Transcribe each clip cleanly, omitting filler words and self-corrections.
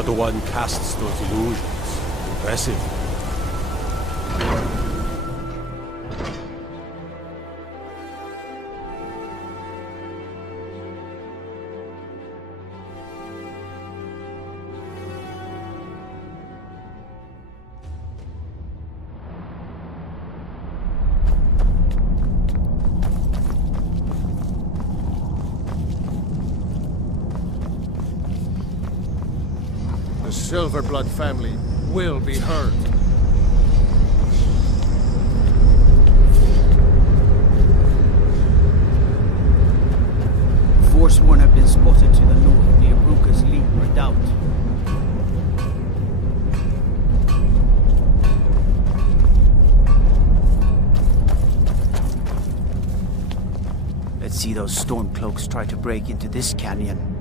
Odd One casts those illusions. Impressive. The Silverblood family will be heard. Forsworn have been spotted to the north near Bruka's Leap Redoubt. Let's see those Stormcloaks try to break into this canyon.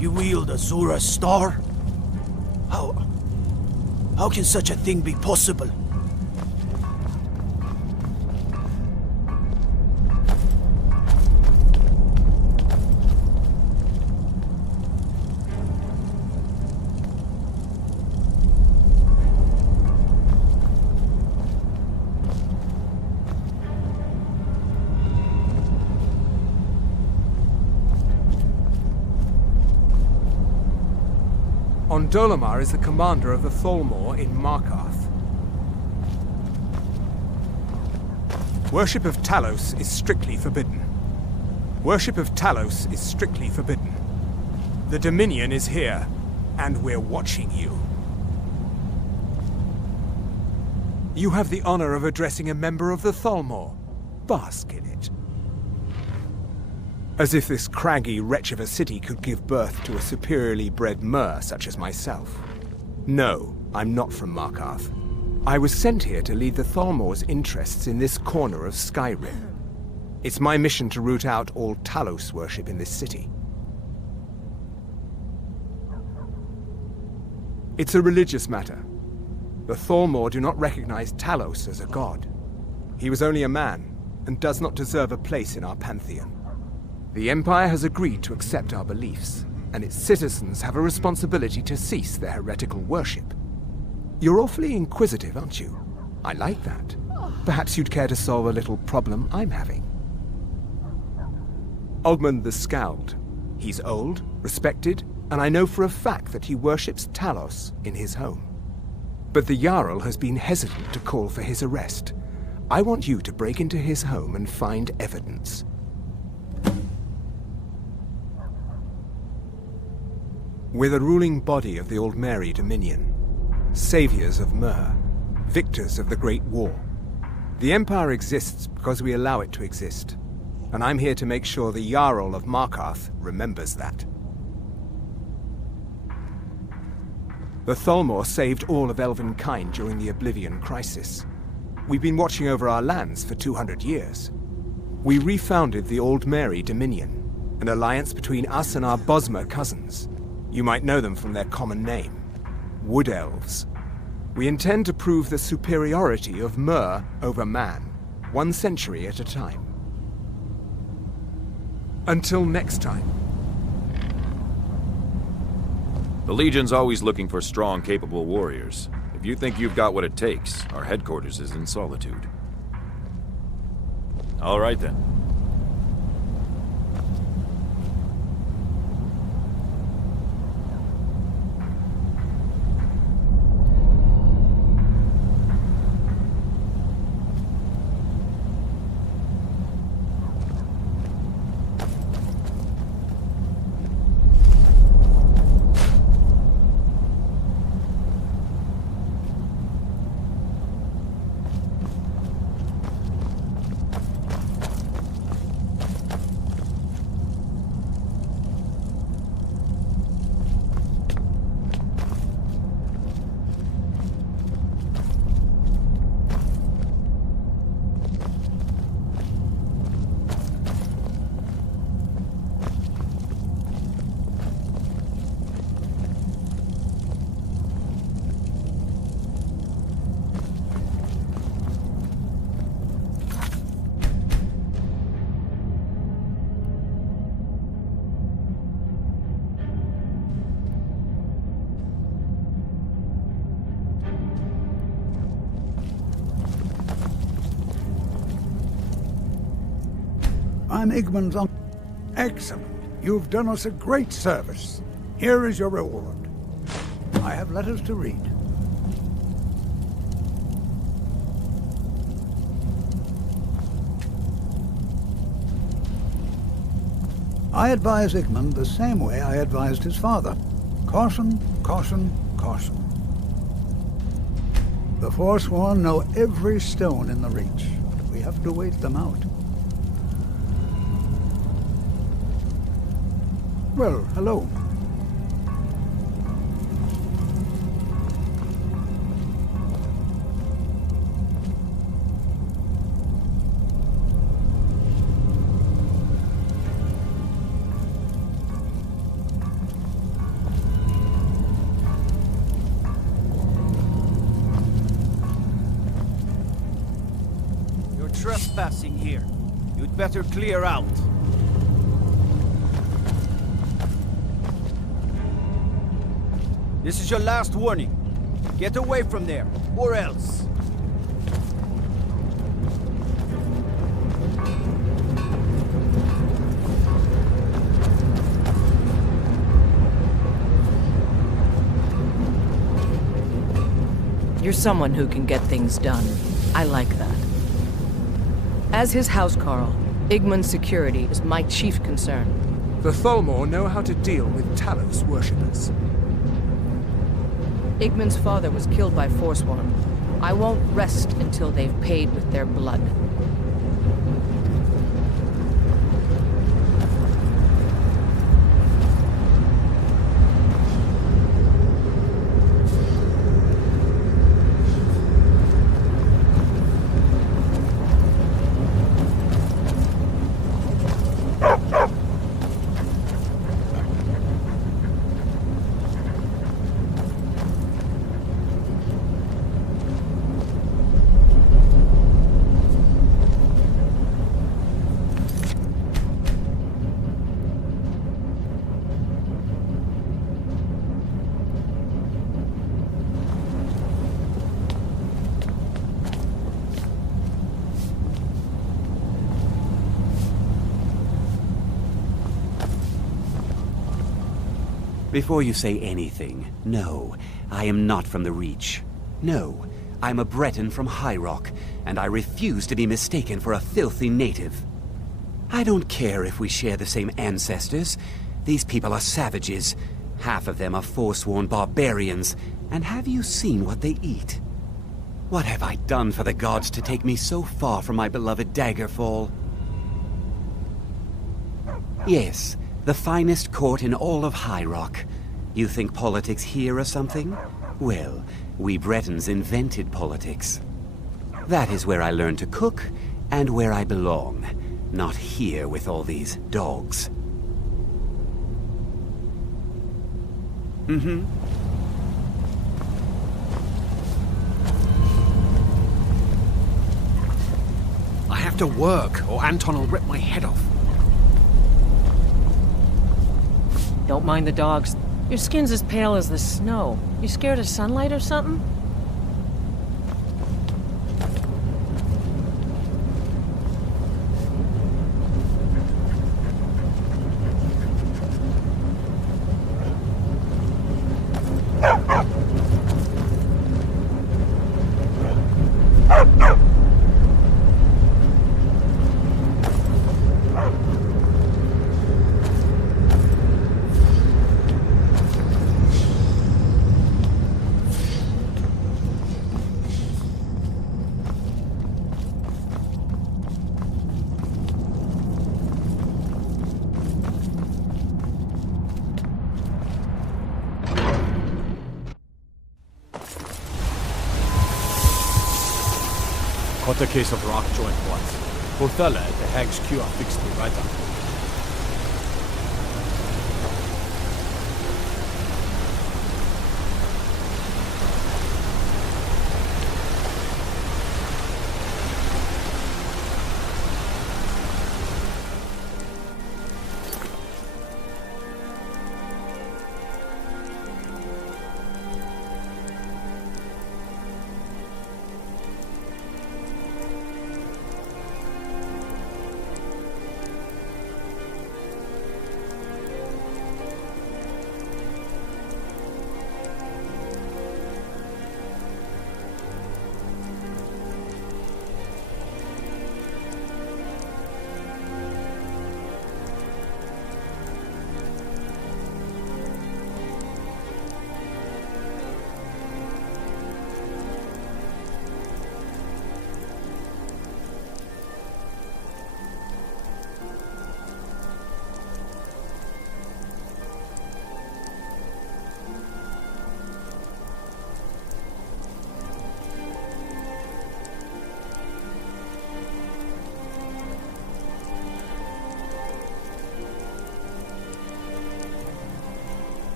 You wield Azura's star? How can such a thing be possible? Dolomar is the commander of the Thalmor in Markarth. Worship of Talos is strictly forbidden. Worship of Talos is strictly forbidden. The Dominion is here, and we're watching you. You have the honor of addressing a member of the Thalmor. Bask in it. As if this craggy wretch of a city could give birth to a superiorly bred mer such as myself. No, I'm not from Markarth. I was sent here to lead the Thalmor's interests in this corner of Skyrim. It's my mission to root out all Talos worship in this city. It's a religious matter. The Thalmor do not recognize Talos as a god. He was only a man, and does not deserve a place in our pantheon. The Empire has agreed to accept our beliefs, and its citizens have a responsibility to cease their heretical worship. You're awfully inquisitive, aren't you? I like that. Perhaps you'd care to solve a little problem I'm having. Ogmund the Scald. He's old, respected, and I know for a fact that he worships Talos in his home. But the Jarl has been hesitant to call for his arrest. I want you to break into his home and find evidence. We're the ruling body of the Old Mary Dominion, saviors of Mer, victors of the Great War. The Empire exists because we allow it to exist, and I'm here to make sure the Jarl of Markarth remembers that. The Thalmor saved all of Elvenkind during the Oblivion Crisis. We've been watching over our lands for 200 years. We refounded the Old Mary Dominion, an alliance between us and our Bosmer cousins. You might know them from their common name, Wood Elves. We intend to prove the superiority of Mer over man, 1 century at a time. Until next time. The Legion's always looking for strong, capable warriors. If you think you've got what it takes, our headquarters is in Solitude. All right then. I'm Igmund's uncle. Excellent. You've done us a great service. Here is your reward. I have letters to read. I advise Igmund the same way I advised his father. Caution, caution, caution. The Forsworn know every stone in the Reach. We have to wait them out. Well, hello. You're trespassing here. You'd better clear out. This is your last warning. Get away from there, or else. You're someone who can get things done. I like that. As his housecarl, Igmund's security is my chief concern. The Tholmor know how to deal with Talos worshippers. Igmund's father was killed by Forsworn. I won't rest until they've paid with their blood. Before you say anything, no, I am not from the Reach. No, I'm a Breton from High Rock, and I refuse to be mistaken for a filthy native. I don't care if we share the same ancestors. These people are savages. Half of them are forsworn barbarians. And have you seen what they eat? What have I done for the gods to take me so far from my beloved Daggerfall? Yes, the finest court in all of High Rock. You think politics here or something? Well, we Bretons invented politics. That is where I learned to cook, and where I belong. Not here with all these dogs. Mm-hmm. I have to work, or Anton will rip my head off. Don't mind the dogs. Your skin's as pale as the snow. You scared of sunlight or something? Caught a case of rock joint once. Hothella at the Hag's Cure fixed me right up.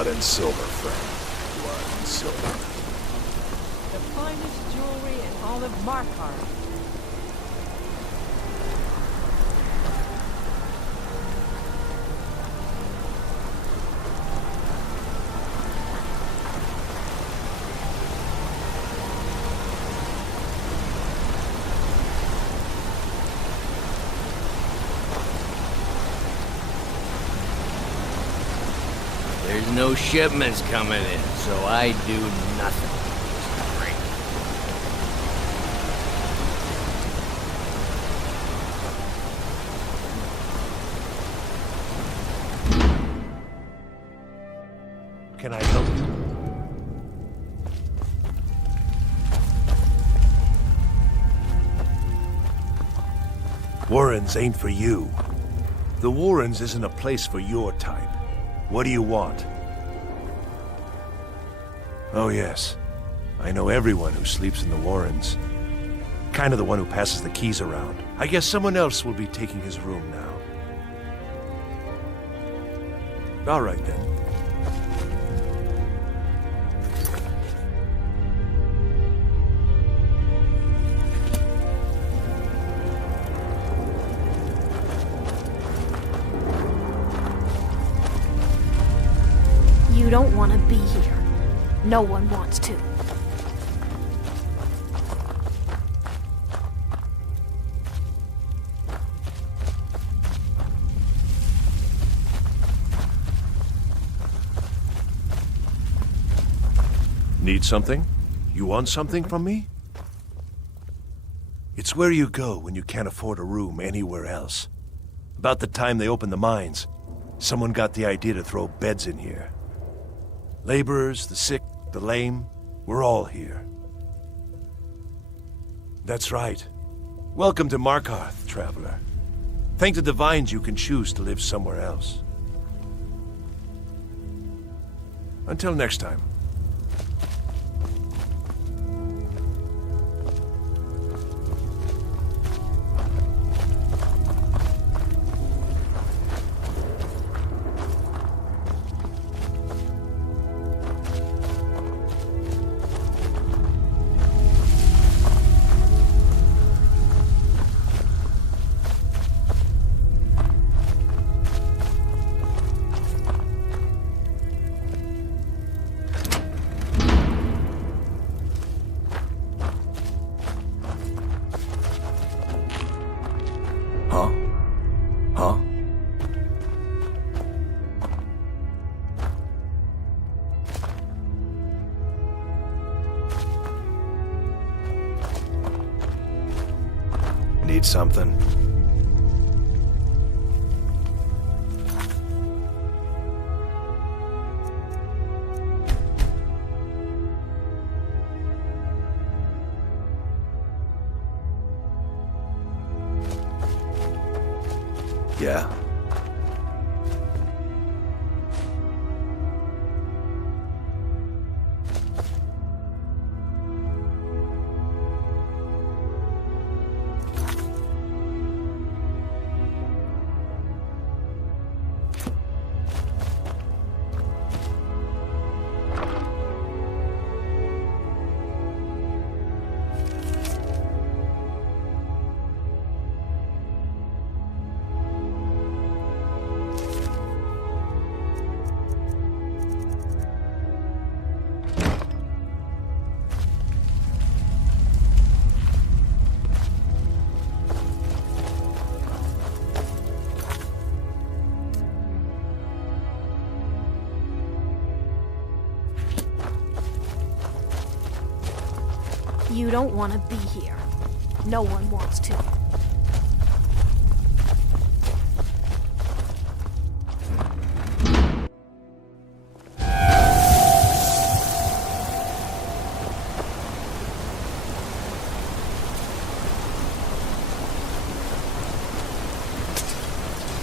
Blood and silver, friend. Blood and silver. The finest jewelry in all of Markarth. There's no shipments coming in, so I do nothing. Can I help you? Warrens ain't for you. The Warrens isn't a place for your type. What do you want? Oh yes. I know everyone who sleeps in the Warrens. Kind of the one who passes the keys around. I guess someone else will be taking his room now. All right then. You don't want to be here. No one wants to. Need something? You want something from me? It's where you go when you can't afford a room anywhere else. About the time they opened the mines, someone got the idea to throw beds in here. Laborers, the sick, the lame, we're all here. That's right. Welcome to Markarth, traveler. Thank the Divines you can choose to live somewhere else. Until next time. Need something? Yeah. You don't want to be here. No one wants to.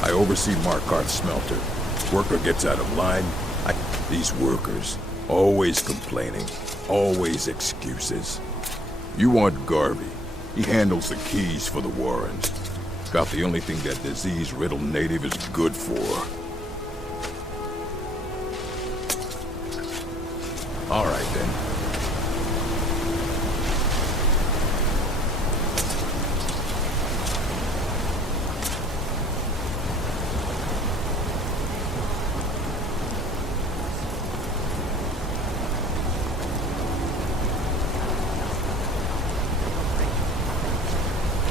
I oversee Markarth's smelter. Worker gets out of line. These workers, always complaining, always excuses. You want Garvey. He handles the keys for the Warrens. About the only thing that disease-riddled native is good for. All right, then.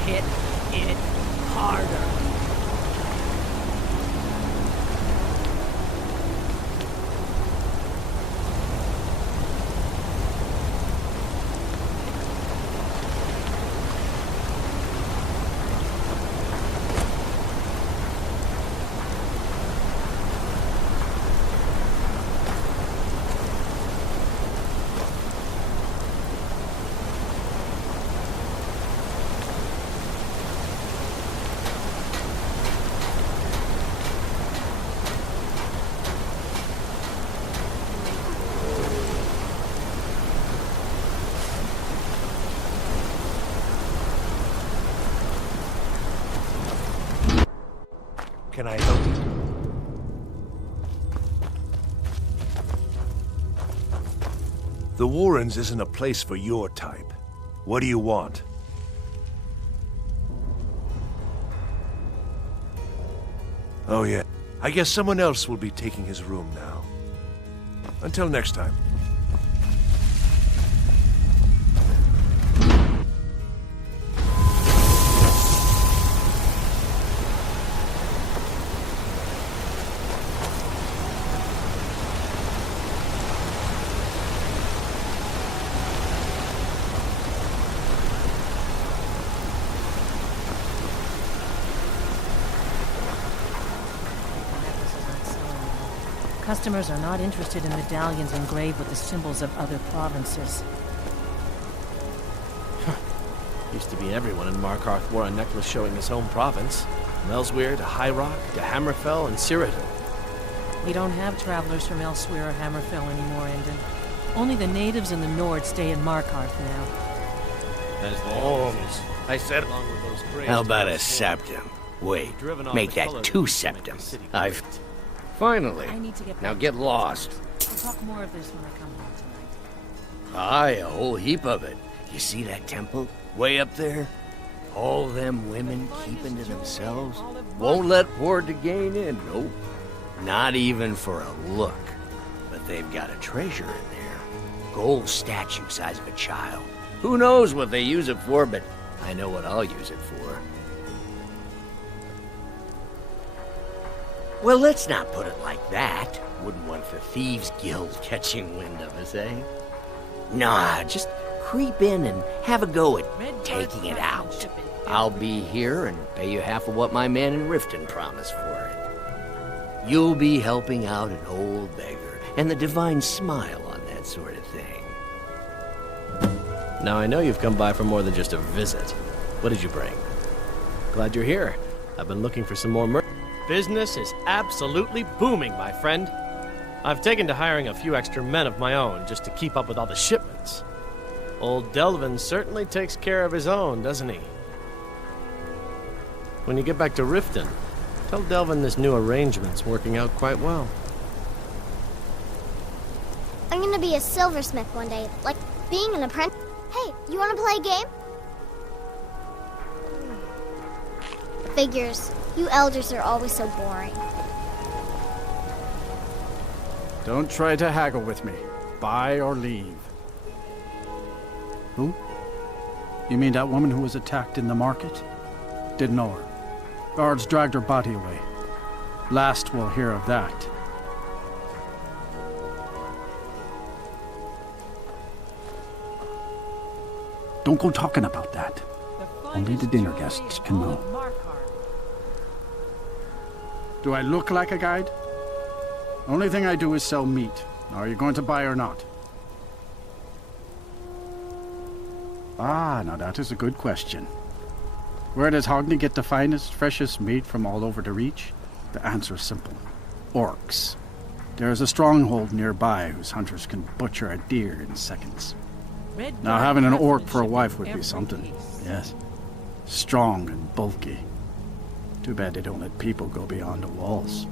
Hit it harder. Can I help you? The Warrens isn't a place for your type. What do you want? Oh yeah, I guess someone else will be taking his room now. Until next time. Customers are not interested in medallions engraved with the symbols of other provinces. Used to be everyone in Markarth wore a necklace showing his home province. From Elsewhere to High Rock to Hammerfell and Cyrodiil. We don't have travelers from Elsewhere or Hammerfell anymore, Endon. Only the natives and the Nord stay in Markarth now. As they Holmes, I said, along with those graves, how about a septum? Wait, driven off make the that color 2 of the septums. city. Finally. I need to get Now back get to lost. We'll talk more of this when I come home tonight. Aye, a whole heap of it. You see that temple? Way up there? All them women keeping to themselves? Won't let poor Degain in, nope. Not even for a look. But they've got a treasure in there. Gold statue size of a child. Who knows what they use it for, but I know what I'll use it for. Well, let's not put it like that. Wouldn't want the Thieves Guild catching wind of us, eh? Nah, just creep in and have a go at taking it out. I'll be here and pay you half of what my man in Riften promised for it. You'll be helping out an old beggar, and the divine smile on that sort of thing. Now I know you've come by for more than just a visit. What did you bring? Glad you're here. I've been looking for some more Business is absolutely booming, my friend. I've taken to hiring a few extra men of my own just to keep up with all the shipments. Old Delvin certainly takes care of his own, doesn't he? When you get back to Riften, tell Delvin this new arrangement's working out quite well. I'm gonna be a silversmith one day, like being an apprentice. Hey, you wanna play a game? Figures. You elders are always so boring. Don't try to haggle with me. Buy or leave. Who? You mean that woman who was attacked in the market? Didn't know her. Guards dragged her body away. Last we'll hear of that. Don't go talking about that. Only the dinner guests can know. Do I look like a guide? Only thing I do is sell meat. Are you going to buy or not? Ah, now that is a good question. Where does Hogney get the finest, freshest meat from all over the Reach? The answer is simple. Orcs. There is a stronghold nearby whose hunters can butcher a deer in seconds. Now having an orc for a wife would be something. Yes. Strong and bulky. Too bad they don't let people go beyond the walls.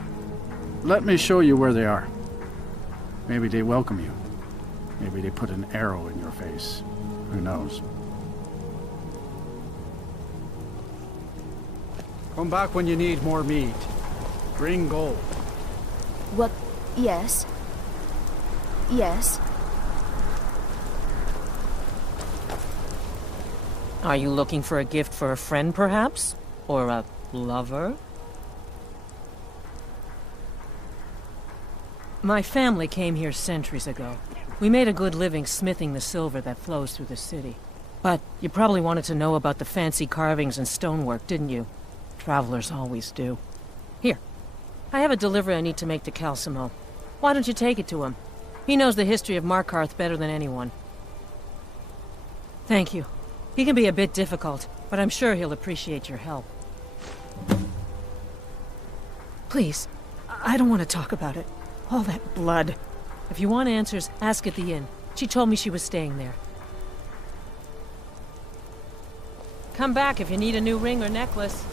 Let me show you where they are. Maybe they welcome you. Maybe they put an arrow in your face. Who knows? Come back when you need more meat. Bring gold. What? Yes. Yes. Are you looking for a gift for a friend, perhaps? Or a lover? My family came here centuries ago. We made a good living smithing the silver that flows through the city. But you probably wanted to know about the fancy carvings and stonework, didn't you? Travelers always do. Here. I have a delivery I need to make to Calcimo. Why don't you take it to him? He knows the history of Markarth better than anyone. Thank you. He can be a bit difficult, but I'm sure he'll appreciate your help. Please, I don't want to talk about it. All that blood. If you want answers, ask at the inn. She told me she was staying there. Come back if you need a new ring or necklace.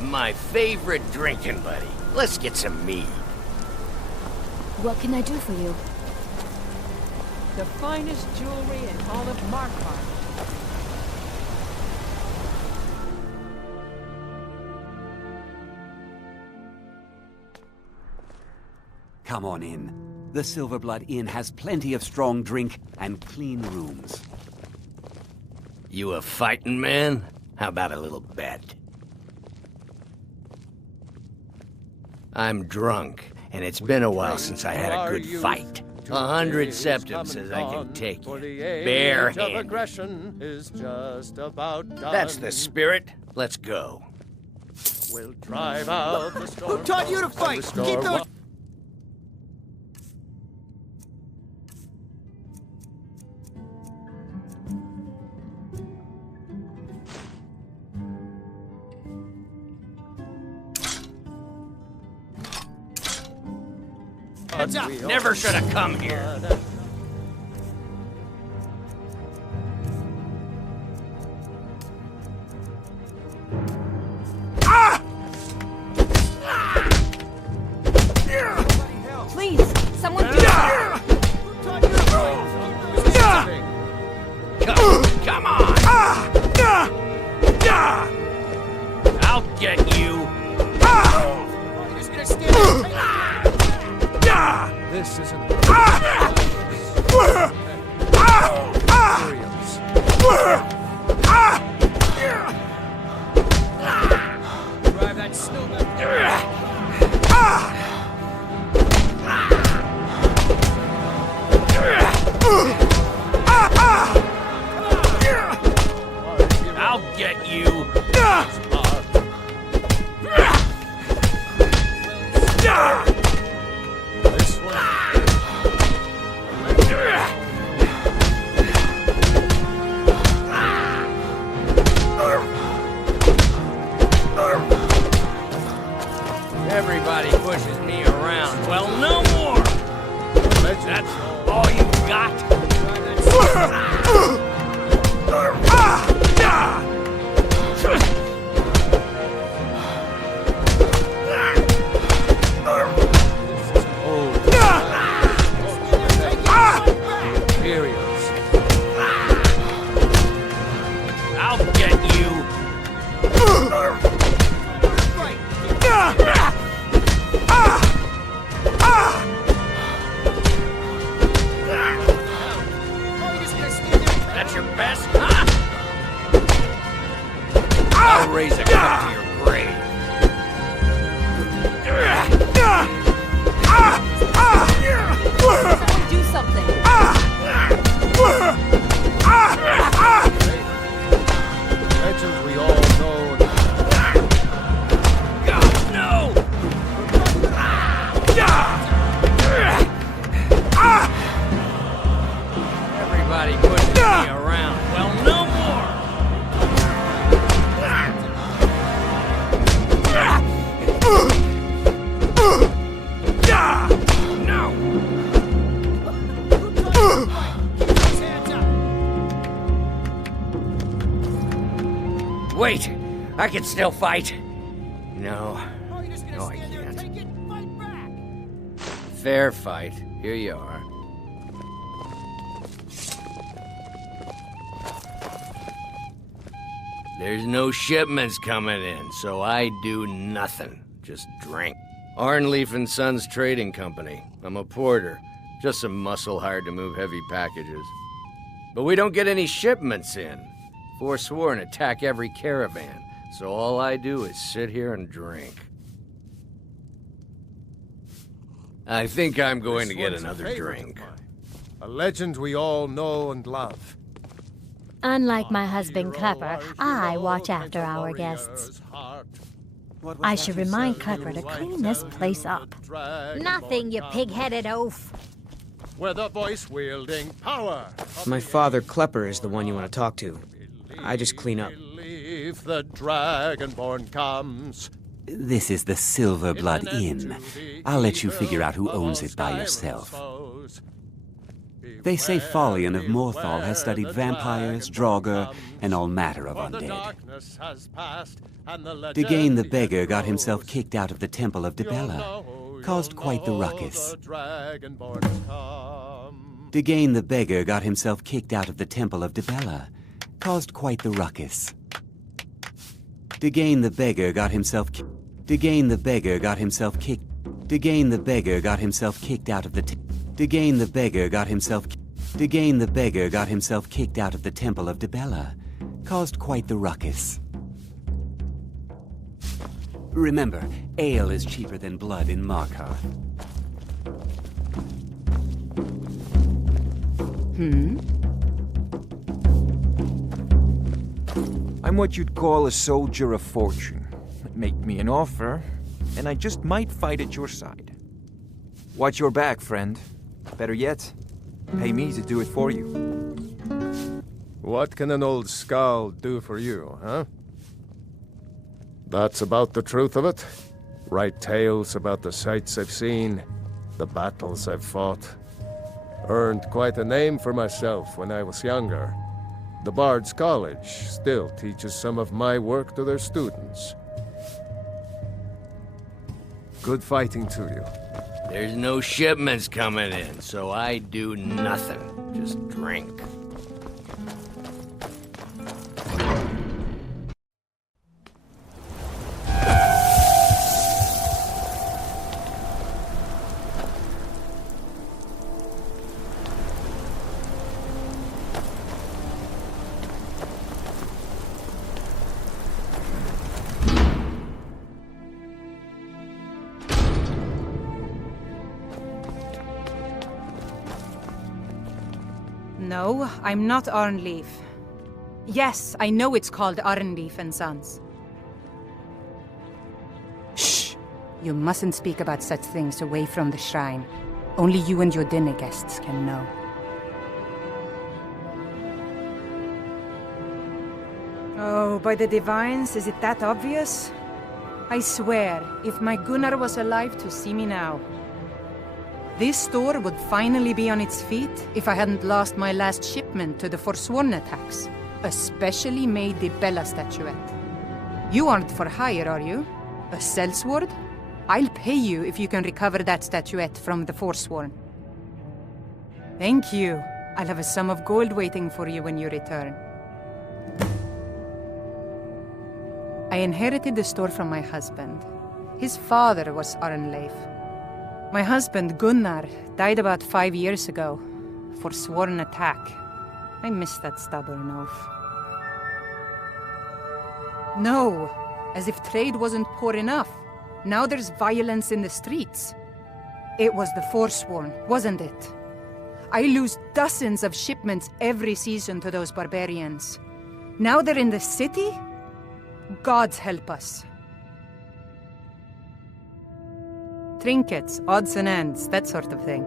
My favorite drinking buddy. Let's get some mead. What can I do for you? The finest jewelry in all of Markarth. Come on in. The Silverblood Inn has plenty of strong drink and clean rooms. You a fighting man? How about a little bet? I'm drunk, and it's been a while since I had a good fight. 100 septims says I can take you. Barehanded. That's the spirit. Let's go. We'll drive out the storm. Who taught you to fight? Keep those... Heads up! Never should have come here. Please, someone do Come on! I'll get you! You're just gonna stand there. This isn't... Drive that snowman. I'll get you! Everybody pushes me around. Well, no more! That's all you got? I'll get you! That's your best, huh? I'll raise a cup to your grave. Someone do something. Legends we all know. God, no! Everybody pushes me around. Well, no more! No! Wait! I can still fight! No. No, I can't. Fair fight. Here you are. There's no shipments coming in, so I do nothing. Just drink. Arnleaf and Sons Trading Company. I'm a porter. Just some muscle hired to move heavy packages. But we don't get any shipments in. Forsworn attack every caravan, so all I do is sit here and drink. I think I'm going to get another drink. A legend we all know and love. Unlike my husband Klepper, I watch after our guests. I should remind Klepper to clean this place up. Nothing, you pig-headed oaf. With a voice-wielding power. My father, Klepper, is the one you want to talk to. I just clean up. If the Dragonborn comes. This is the Silver Blood Inn. I'll let you figure out who owns it by yourself. They say Follian of Morthal has studied vampires, Draugr, and all matter of undead. Degane the Beggar got himself kicked out of the Temple of Dibella. Caused quite the ruckus. Degane the Beggar got himself kicked out of the Temple of Dibella. Caused quite the ruckus. Degane the Beggar got himself kicked out of the Degane the Beggar got himself kicked out of the Degane the Beggar got himself kicked out of the Temple of Dibella. Caused quite the ruckus. Remember, ale is cheaper than blood in Markarth. I'm what you'd call a soldier of fortune. Make me an offer, and I just might fight at your side. Watch your back, friend. Better yet, pay me to do it for you. What can an old skull do for you, huh? That's about the truth of it. Write tales about the sights I've seen, the battles I've fought. Earned quite a name for myself when I was younger. The Bard's College still teaches some of my work to their students. Good fighting to you. There's no shipments coming in, so I do nothing. Just drink. No, I'm not Arnleif. Yes, I know it's called Arnleif and Sons. Shh! You mustn't speak about such things away from the shrine. Only you and your dinner guests can know. Oh, by the divines, is it that obvious? I swear, if my Gunnar was alive to see me now. This store would finally be on its feet if I hadn't lost my last shipment to the Forsworn attacks. A specially made Dibella statuette. You aren't for hire, are you? A sellsword? I'll pay you if you can recover that statuette from the Forsworn. Thank you. I'll have a sum of gold waiting for you when you return. I inherited the store from my husband. His father was Arnleif. My husband, Gunnar, died about 5 years ago. Forsworn attack. I miss that stubborn oaf. No, as if trade wasn't poor enough. Now there's violence in the streets. It was the Forsworn, wasn't it? I lose dozens of shipments every season to those barbarians. Now they're in the city? Gods help us. Trinkets, odds and ends, that sort of thing.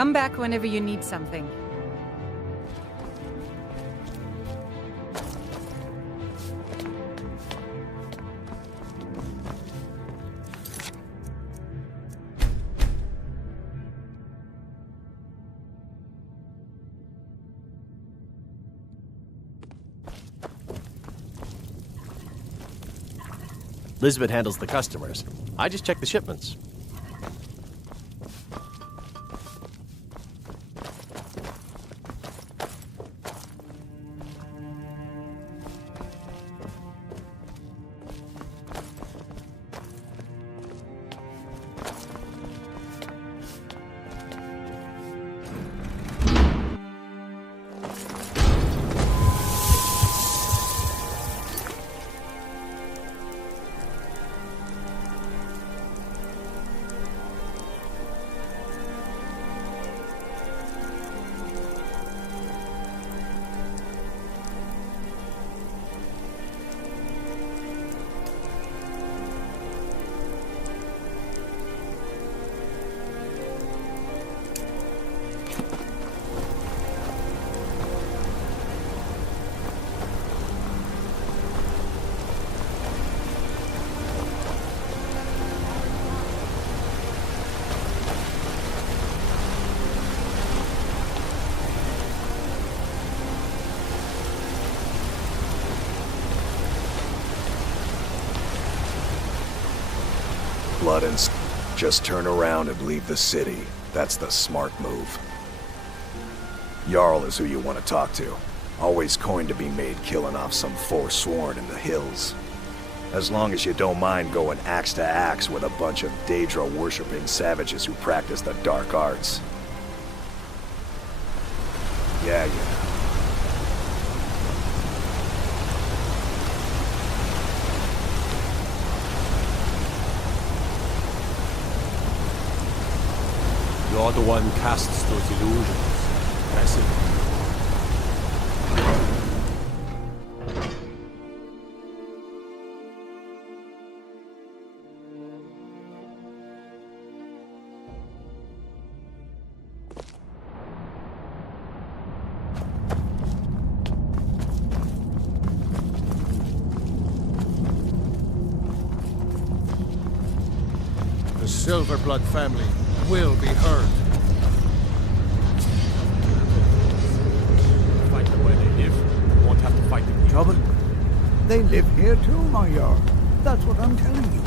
Come back whenever you need something. Lisbeth handles the customers. I just check the shipments. Blood and just turn around and leave the city. That's the smart move. Jarl is who you want to talk to. Always coin to be made killing off some forsworn in the hills. As long as you don't mind going axe to axe with a bunch of Daedra-worshipping savages who practice the dark arts. Yeah. You're the one casts those illusions. Impressive. The Silverblood family will be heard. Fight them where they live. You won't have to fight them here. Trouble? They live here too, my Jarl. That's what I'm telling you.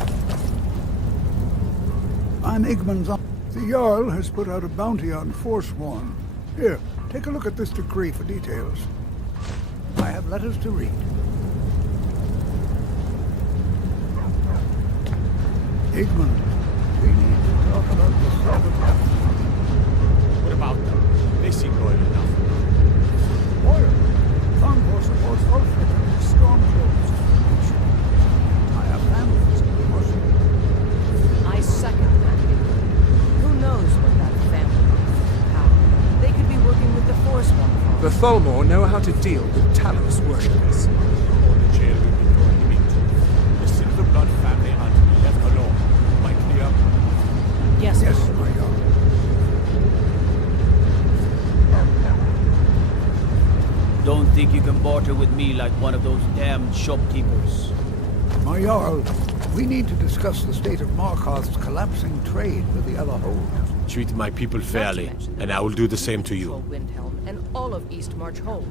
I'm Igman's uncle. The Jarl has put out a bounty on Forsworn. Here, take a look at this decree for details. I have letters to read. Igman, we need to talk about the Silverblood. What about them? They seem loyal enough. Loyal? Thongor supports Ulfric and his Stormcloaks. I have families in the Mosul. I second that. Who knows what that family is? How? They could be working with the Forsworn. The Tholmor know how to deal with Talos worshippers. Or the jail we've been throwing him into. The Silverblood family are to be left alone. Am I clear? Yes, my Jarl. Don't think you can barter with me like one of those damned shopkeepers. My Jarl, we need to discuss the state of Markarth's collapsing trade with the other hold. Treat my people fairly, and I will do the same to you. Windhelm and all of East March Hold.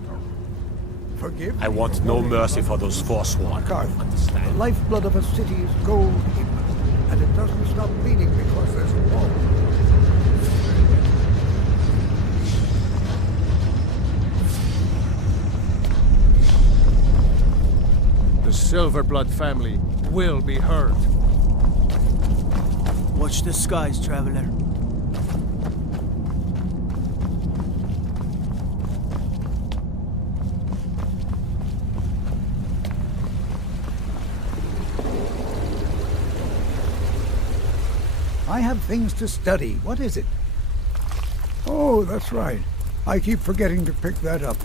Forgive I me. want no mercy for those Forsworn. Markarth, the lifeblood of a city is gold, Igman, and it doesn't stop bleeding because there's a wall. The Silverblood family will be heard. Watch the skies, traveler. I have things to study. What is it? Oh, that's right. I keep forgetting to pick that up.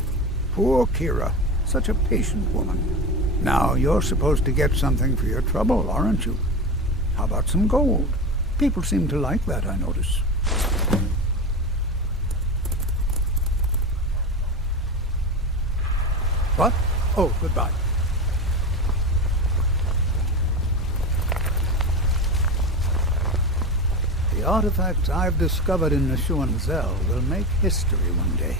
Poor Kira. Such a patient woman. Now, you're supposed to get something for your trouble, aren't you? How about some gold? People seem to like that, I notice. What? Oh, goodbye. The artifacts I've discovered in Nishuan Zell will make history one day.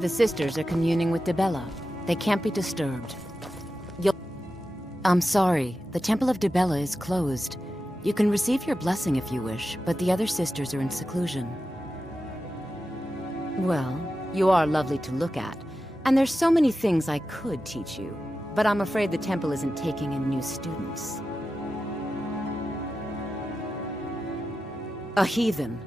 The sisters are communing with Dibella. They can't be disturbed. I'm sorry. The Temple of Dibella is closed. You can receive your blessing if you wish, but the other sisters are in seclusion. Well, you are lovely to look at, and there's so many things I could teach you, but I'm afraid the temple isn't taking in new students. A heathen.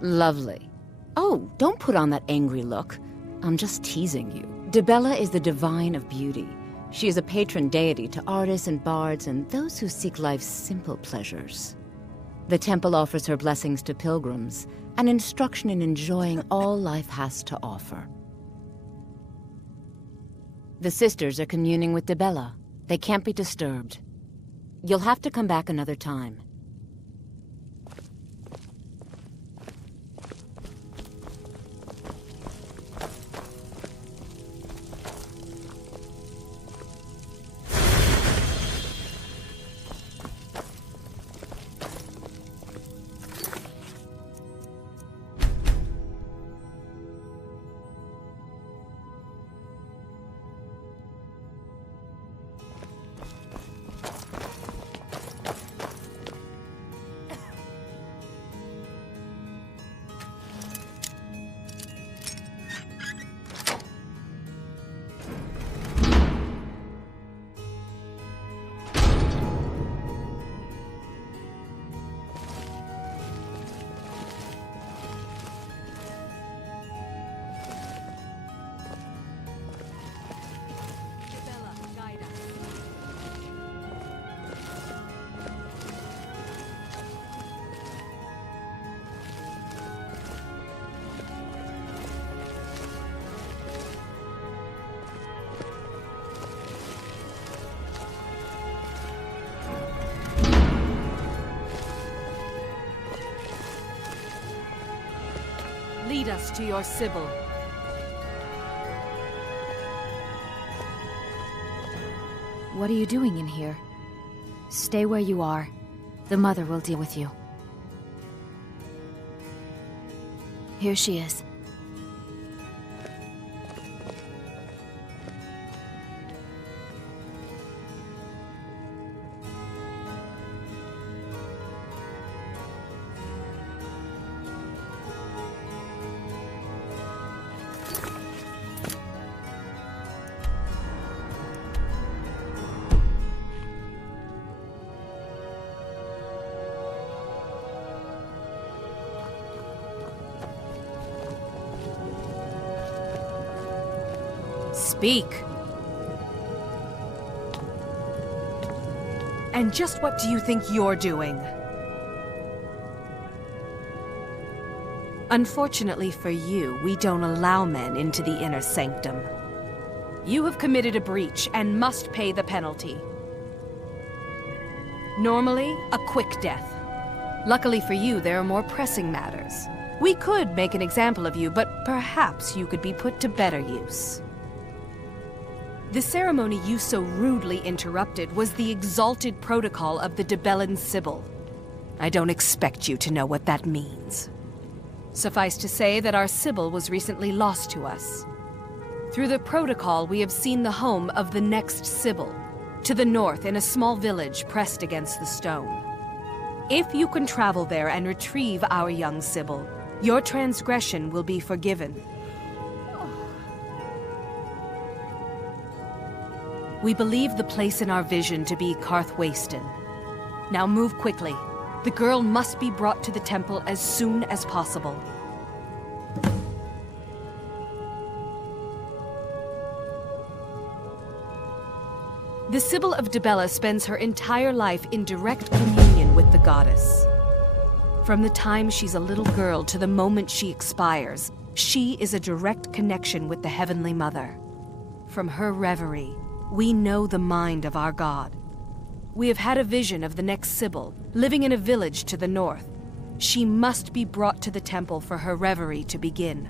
Lovely. Oh, don't put on that angry look. I'm just teasing you. Dibella is the divine of beauty. She is a patron deity to artists and bards and those who seek life's simple pleasures. The temple offers her blessings to pilgrims, and instruction in enjoying all life has to offer. The sisters are communing with Dibella. They can't be disturbed. You'll have to come back another time. Lead us to your Sibyl. What are you doing in here? Stay where you are. The mother will deal with you. Here she is. Speak. And just what do you think you're doing? Unfortunately for you, we don't allow men into the inner sanctum. You have committed a breach and must pay the penalty. Normally, a quick death. Luckily for you, there are more pressing matters. We could make an example of you, but perhaps you could be put to better use. The ceremony you so rudely interrupted was the exalted protocol of the Dibellan Sibyl. I don't expect you to know what that means. Suffice to say that our Sibyl was recently lost to us. Through the protocol, we have seen the home of the next Sibyl, to the north in a small village pressed against the stone. If you can travel there and retrieve our young Sibyl, your transgression will be forgiven. We believe the place in our vision to be Karthwasten. Now move quickly. The girl must be brought to the temple as soon as possible. The Sibyl of Dibella spends her entire life in direct communion with the goddess. From the time she's a little girl to the moment she expires, she is a direct connection with the Heavenly Mother. From her reverie, we know the mind of our God. We have had a vision of the next Sibyl, living in a village to the north. She must be brought to the temple for her reverie to begin.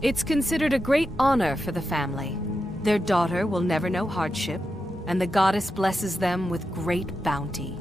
It's considered a great honor for the family. Their daughter will never know hardship, and the goddess blesses them with great bounty.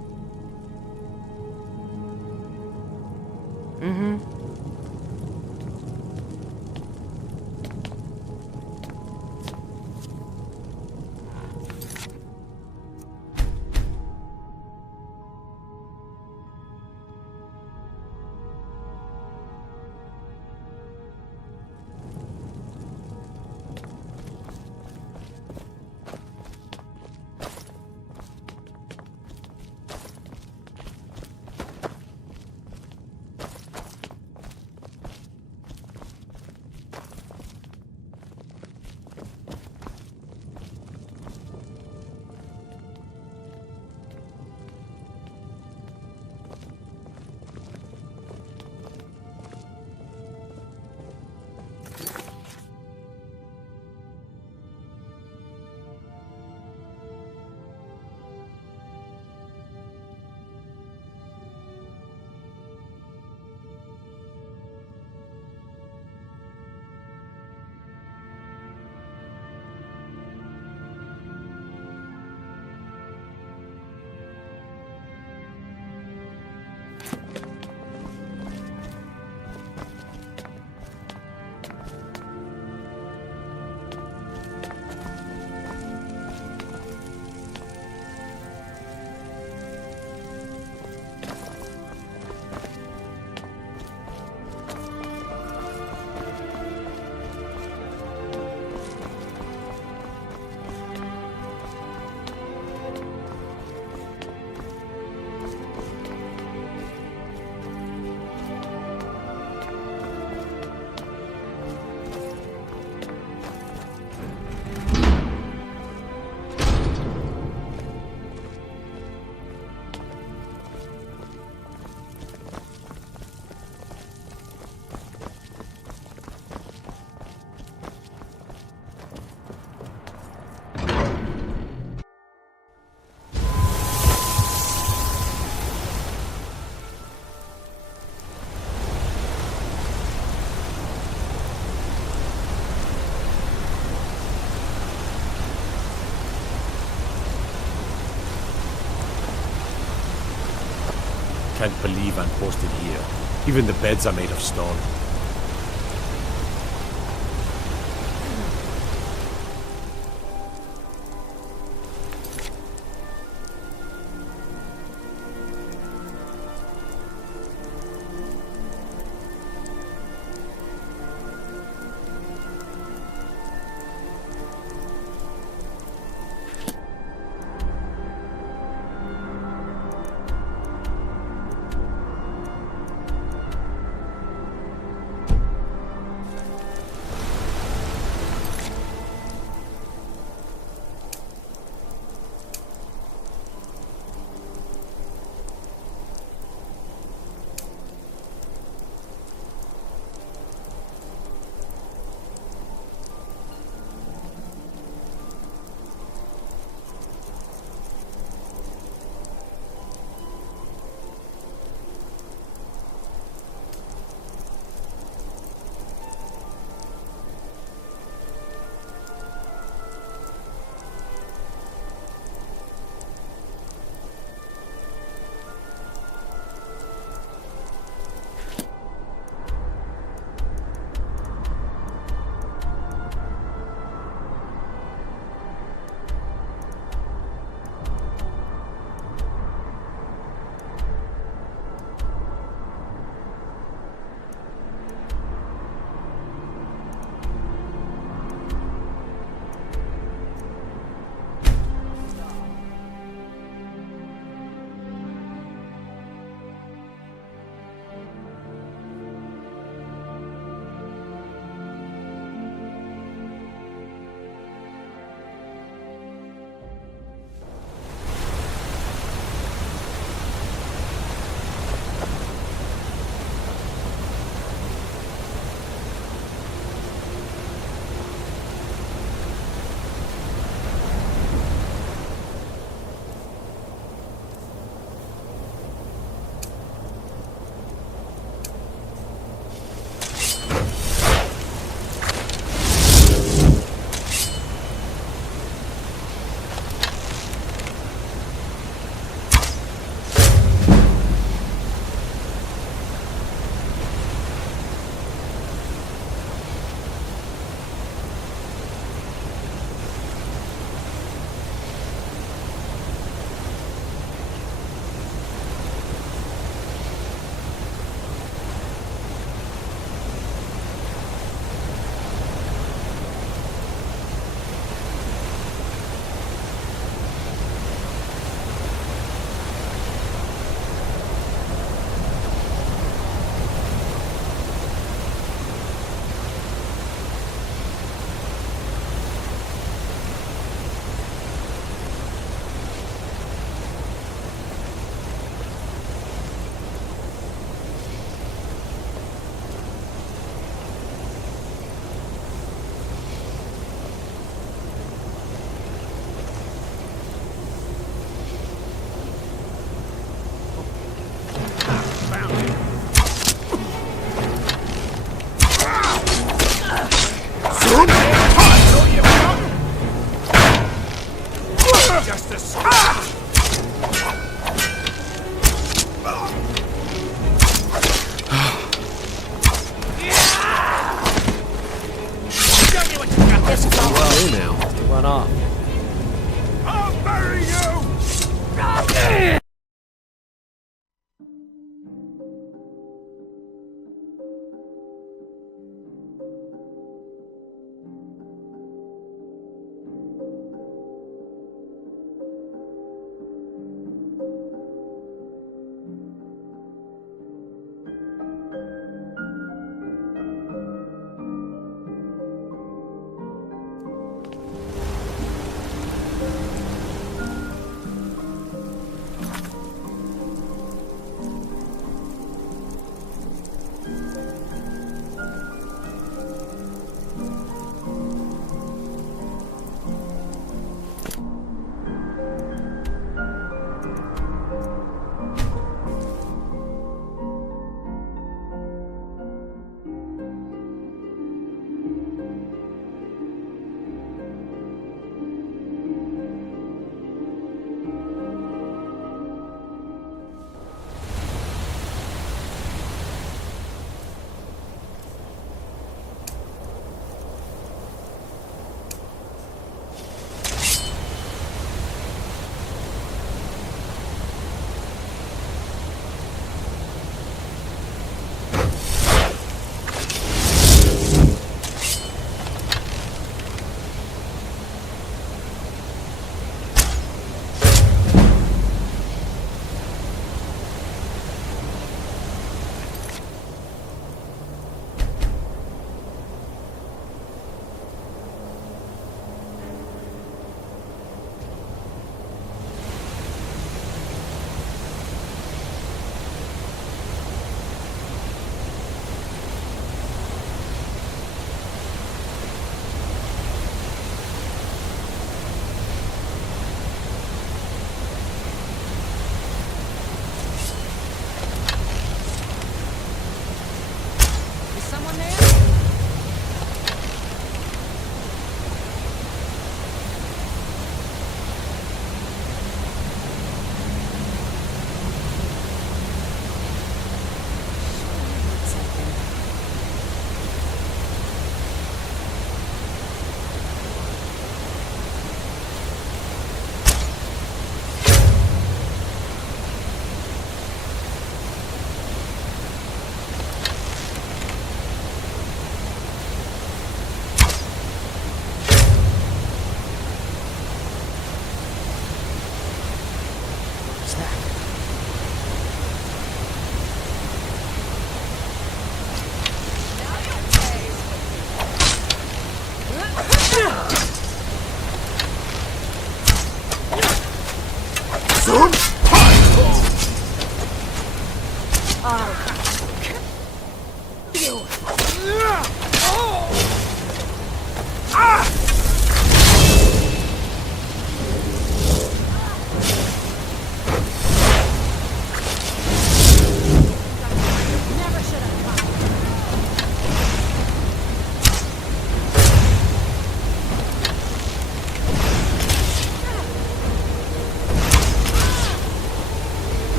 can't believe I'm posted here. Even the beds are made of stone.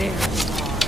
There you are.